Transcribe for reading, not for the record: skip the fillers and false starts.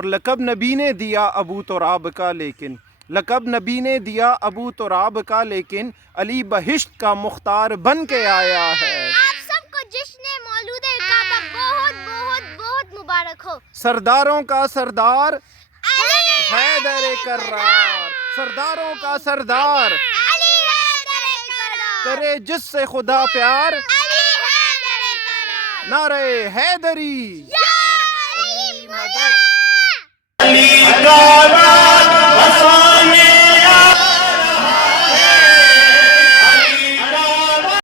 اور لقب نبی نے دیا ابو تراب کا، لیکن لقب نبی نے دیا ابو تراب کا، لیکن علی بہشت کا مختار بن کے آیا ہے۔ آپ سب کو جشن مولود کعبہ بہت بہت بہت مبارک ہو۔ سرداروں کا سردار حیدر کرار، سرداروں کا سردار علی حیدر کرار، کرے جس سے خدا پیار، علی حیدر کرار، نعرہ حیدری یا علی مدد۔ علی کا نام